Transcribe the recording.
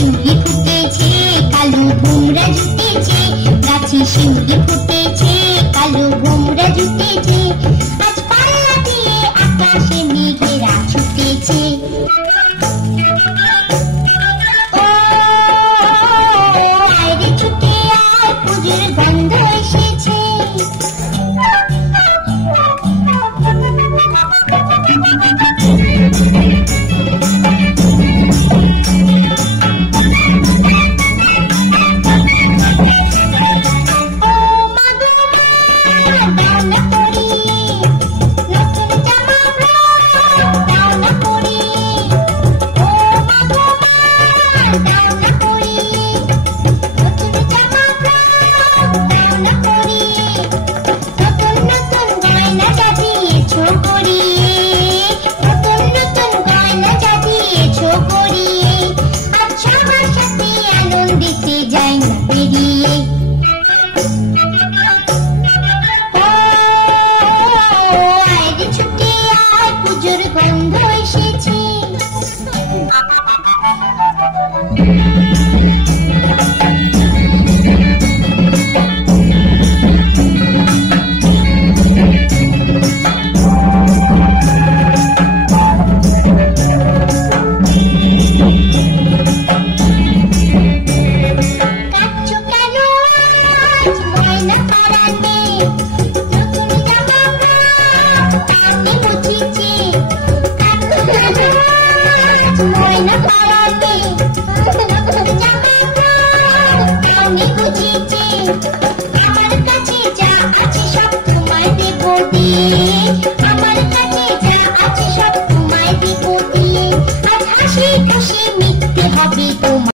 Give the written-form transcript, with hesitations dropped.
শিউলি ফুটেছে, কালো ভোমরা জুটেছে, গাছে শিউলি ফুটেছে, কালো ভোমরা জুটেছে, আজ পাল্লা দিয়ে আকাশে মেঘেরা ছুটেছে। আরে ছুটে আয়, পুজোর গন্ধ এসেছে। পুজোর গন্ধ এসেছে। ময়না পাড়াতে জামা কাপড় আমি বুঝেছি।